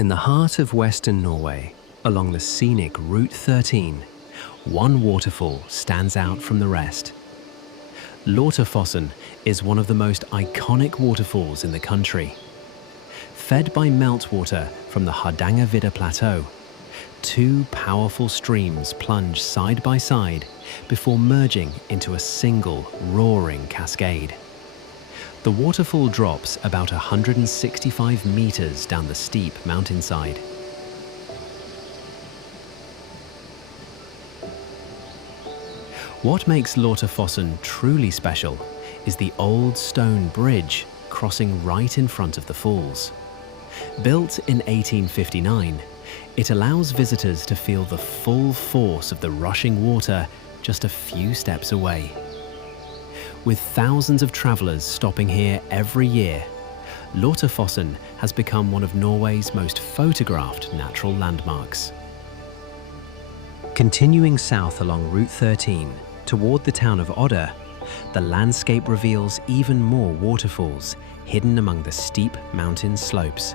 In the heart of Western Norway, along the scenic Route 13, one waterfall stands out from the rest. Låtefossen is one of the most iconic waterfalls in the country. Fed by meltwater from the Hardangervidda Plateau, two powerful streams plunge side by side before merging into a single roaring cascade. The waterfall drops about 165 meters down the steep mountainside. What makes Låtefossen truly special is the old stone bridge crossing right in front of the falls. Built in 1859, it allows visitors to feel the full force of the rushing water just a few steps away. With thousands of travelers stopping here every year, Låtefossen has become one of Norway's most photographed natural landmarks. Continuing south along Route 13 toward the town of Odda, the landscape reveals even more waterfalls hidden among the steep mountain slopes.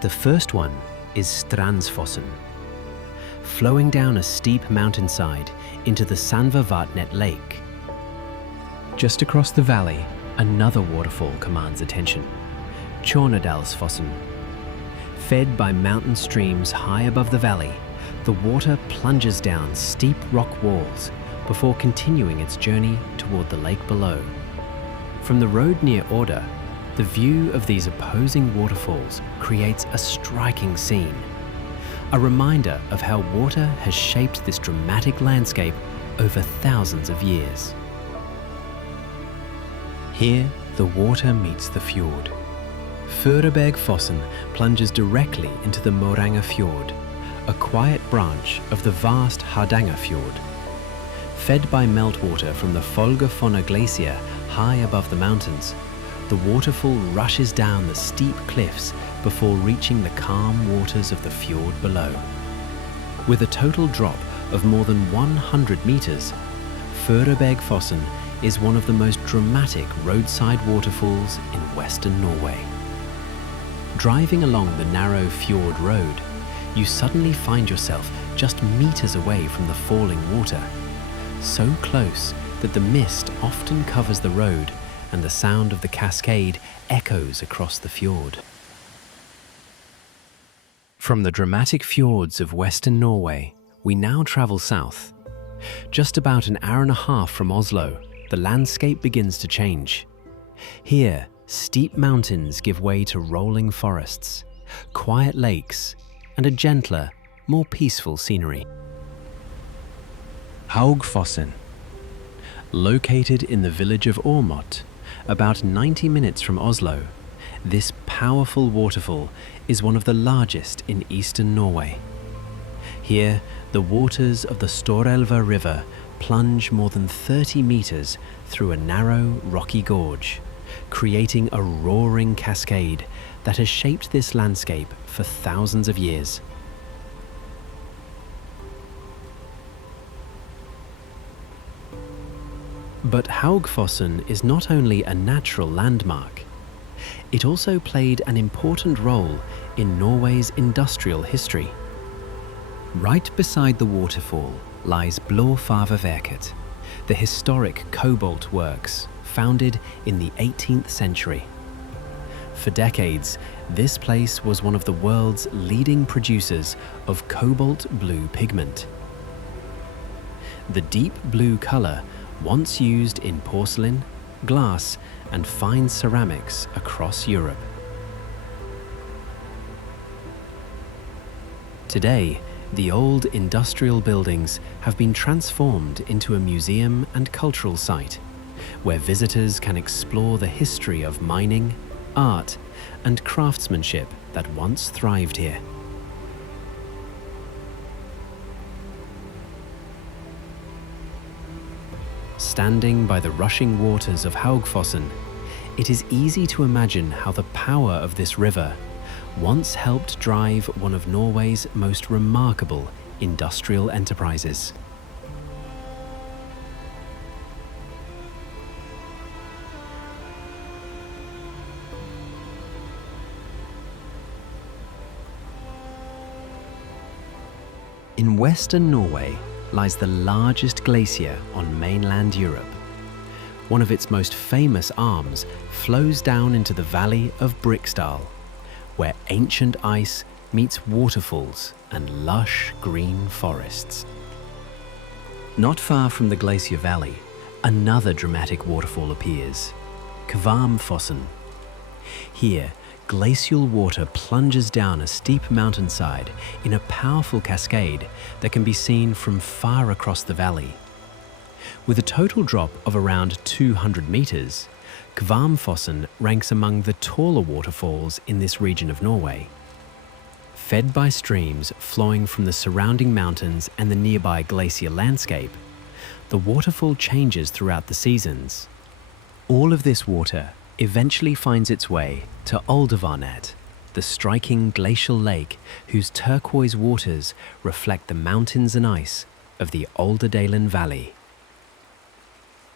The first one is Strandsfossen. Flowing down a steep mountainside into the Sandvavatnet Lake. Just across the valley, another waterfall commands attention, Tjørnadalsfossen. Fed by mountain streams high above the valley, the water plunges down steep rock walls before continuing its journey toward the lake below. From the road near Odda, the view of these opposing waterfalls creates a striking scene, a reminder of how water has shaped this dramatic landscape over thousands of years. Here, the water meets the fjord. Furebergsfossen plunges directly into the Moranger Fjord, a quiet branch of the vast Hardangerfjord. Fed by meltwater from the Haugfossen glacier high above the mountains, the waterfall rushes down the steep cliffs before reaching the calm waters of the fjord below. With a total drop of more than 100 meters, Furebergsfossen is one of the most dramatic roadside waterfalls in Western Norway. Driving along the narrow fjord road, you suddenly find yourself just meters away from the falling water, so close that the mist often covers the road and the sound of the cascade echoes across the fjord. From the dramatic fjords of Western Norway, we now travel south. Just about an hour and a half from Oslo, the landscape begins to change. Here, steep mountains give way to rolling forests, quiet lakes, and a gentler, more peaceful scenery. Haugfossen. Located in the village of Åmot, about 90 minutes from Oslo, this powerful waterfall is one of the largest in eastern Norway. Here, the waters of the Storelva River plunge more than 30 meters through a narrow, rocky gorge, creating a roaring cascade that has shaped this landscape for thousands of years. But Haugfossen is not only a natural landmark, it also played an important role in Norway's industrial history. Right beside the waterfall lies Blåfarveverket, the historic cobalt works founded in the 18th century. For decades, this place was one of the world's leading producers of cobalt blue pigment. The deep blue color once used in porcelain, glass, and fine ceramics across Europe. Today, the old industrial buildings have been transformed into a museum and cultural site, where visitors can explore the history of mining, art, and craftsmanship that once thrived here. Standing by the rushing waters of Haugfossen, it is easy to imagine how the power of this river once helped drive one of Norway's most remarkable industrial enterprises. In Western Norway lies the largest glacier on mainland Europe. One of its most famous arms flows down into the valley of Briksdal, where ancient ice meets waterfalls and lush green forests. Not far from the glacier valley, another dramatic waterfall appears, Kvamfossen. Here, glacial water plunges down a steep mountainside in a powerful cascade that can be seen from far across the valley. With a total drop of around 200 meters, Kvamfossen ranks among the taller waterfalls in this region of Norway. Fed by streams flowing from the surrounding mountains and the nearby glacier landscape, the waterfall changes throughout the seasons. All of this water eventually finds its way to Oldevarnet, the striking glacial lake whose turquoise waters reflect the mountains and ice of the Olderdalen Valley.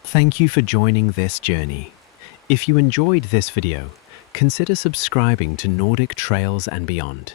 Thank you for joining this journey. If you enjoyed this video, consider subscribing to Nordic Trails and Beyond.